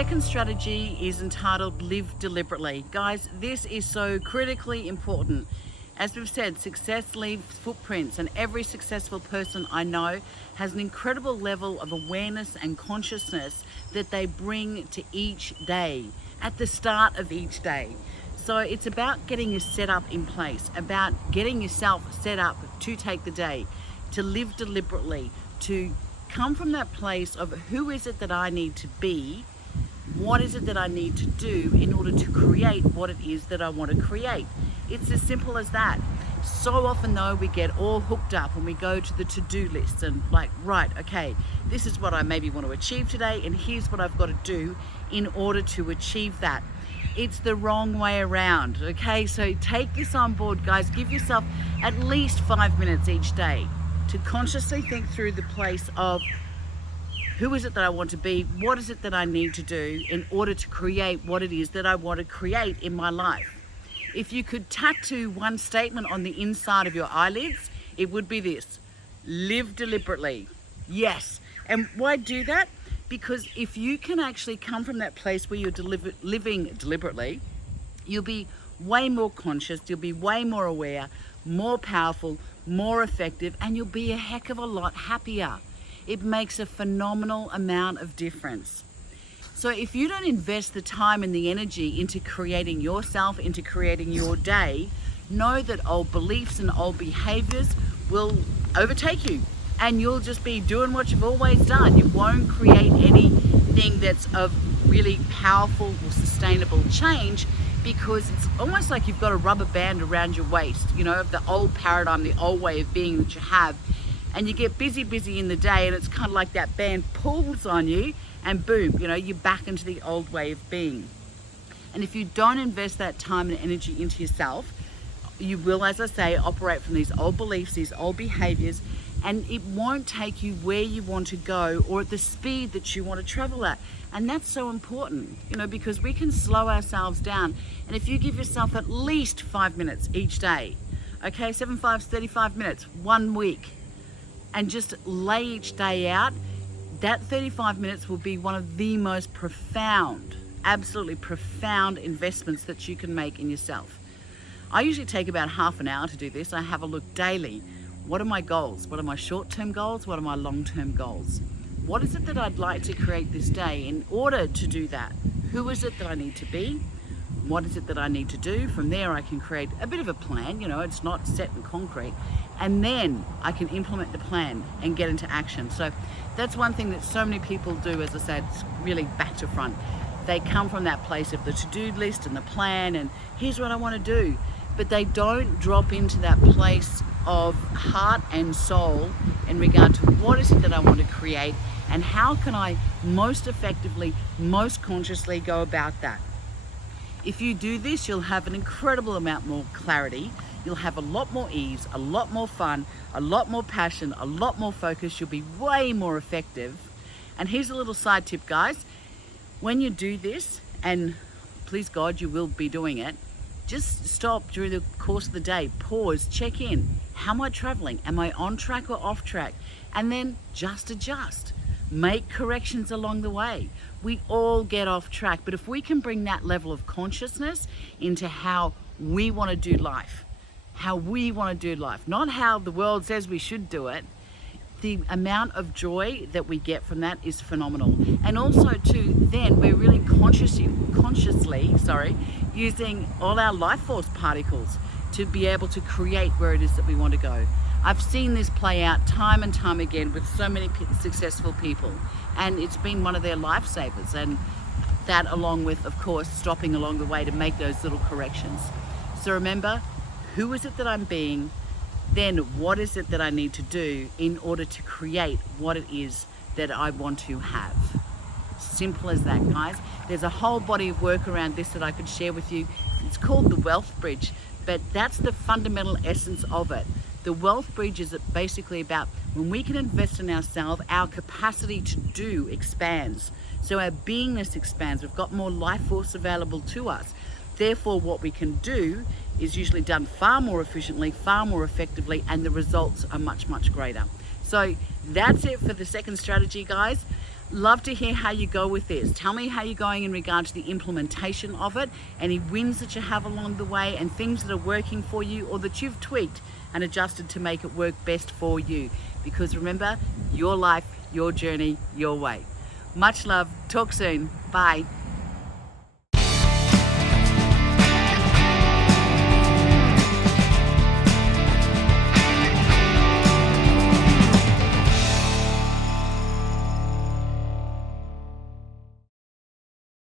second strategy is entitled Live Deliberately. Guys, this is so critically important. As we've said, success leaves footprints, and every successful person I know has an incredible level of awareness and consciousness that they bring to each day, at the start of each day. So it's about getting your setup in place, about getting yourself set up to take the day, to live deliberately, to come from that place of who is it that I need to be, what is it that I need to do in order to create what it is that I want to create. It's as simple as that. So often though, we get all hooked up and we go to the to-do list and like, right, okay, this is what I maybe want to achieve today, and here's what I've got to do in order to achieve that. It's the wrong way around, okay? So take this on board, guys. Give yourself at least 5 minutes each day to consciously think through the place of who is it that I want to be, what is it that I need to do in order to create what it is that I want to create in my life. If you could tattoo one statement on the inside of your eyelids, it would be this: live deliberately. Yes. And why do that? Because if you can actually come from that place where you're living deliberately, you'll be way more conscious, you'll be way more aware, more powerful, more effective, and you'll be a heck of a lot happier. It makes a phenomenal amount of difference. So if you don't invest the time and the energy into creating yourself, into creating your day, know that old beliefs and old behaviors will overtake you, and you'll just be doing what you've always done. You won't create anything that's of really powerful or sustainable change, because it's almost like you've got a rubber band around your waist, you know, of the old paradigm, the old way of being that you have. And you get busy in the day, and it's kind of like that band pulls on you, and boom, you know, you're back into the old way of being. And if you don't invest that time and energy into yourself, you will, as I say, operate from these old beliefs, these old behaviors, and it won't take you where you want to go or at the speed that you want to travel at. And that's so important, you know, because we can slow ourselves down. And if you give yourself at least 5 minutes each day, okay, 7 5's 35 minutes, 1 week, and just lay each day out, that 35 minutes will be one of the most profound, absolutely profound investments that you can make in yourself. I usually take about half an hour to do this. I have a look daily. What are my goals? What are my short-term goals? What are my long-term goals? What is it that I'd like to create this day? In order to do that, who is it that I need to be? What is it that I need to do? From there, I can create a bit of a plan. You know, it's not set in concrete. And then I can implement the plan and get into action. So that's one thing that so many people do. As I said, it's really back to front. They come from that place of the to-do list and the plan, and here's what I want to do. But they don't drop into that place of heart and soul in regard to what is it that I want to create, and how can I most effectively, most consciously go about that. If you do this, you'll have an incredible amount more clarity. You'll have a lot more ease, a lot more fun, a lot more passion, a lot more focus. You'll be way more effective. And here's a little side tip, guys. When you do this, and please God, you will be doing it, just stop during the course of the day, pause, check in. How am I traveling? Am I on track or off track? And then just adjust. Make corrections along the way. We all get off track, but if we can bring that level of consciousness into how we want to do life, not how the world says we should do it, the amount of joy that we get from that is phenomenal. And also too, then we're really consciously using all our life force particles to be able to create where it is that we want to go. I've seen this play out time and time again with so many successful people, and it's been one of their lifesavers. And that, along with, of course, stopping along the way to make those little corrections. So remember, who is it that I'm being? Then what is it that I need to do in order to create what it is that I want to have? Simple as that, guys. There's a whole body of work around this that I could share with you. It's called the Wealth Bridge, but that's the fundamental essence of it. The Wealth Bridge is basically about when we can invest in ourselves, our capacity to do expands. So our beingness expands. We've got more life force available to us. Therefore, what we can do is usually done far more efficiently, far more effectively, and the results are much, much greater. So that's it for the second strategy, guys. Love to hear how you go with this. Tell me how you're going in regard to the implementation of it, any wins that you have along the way, and things that are working for you or that you've tweaked and adjusted to make it work best for you. Because remember, your life, your journey, your way. Much love. Talk soon. Bye.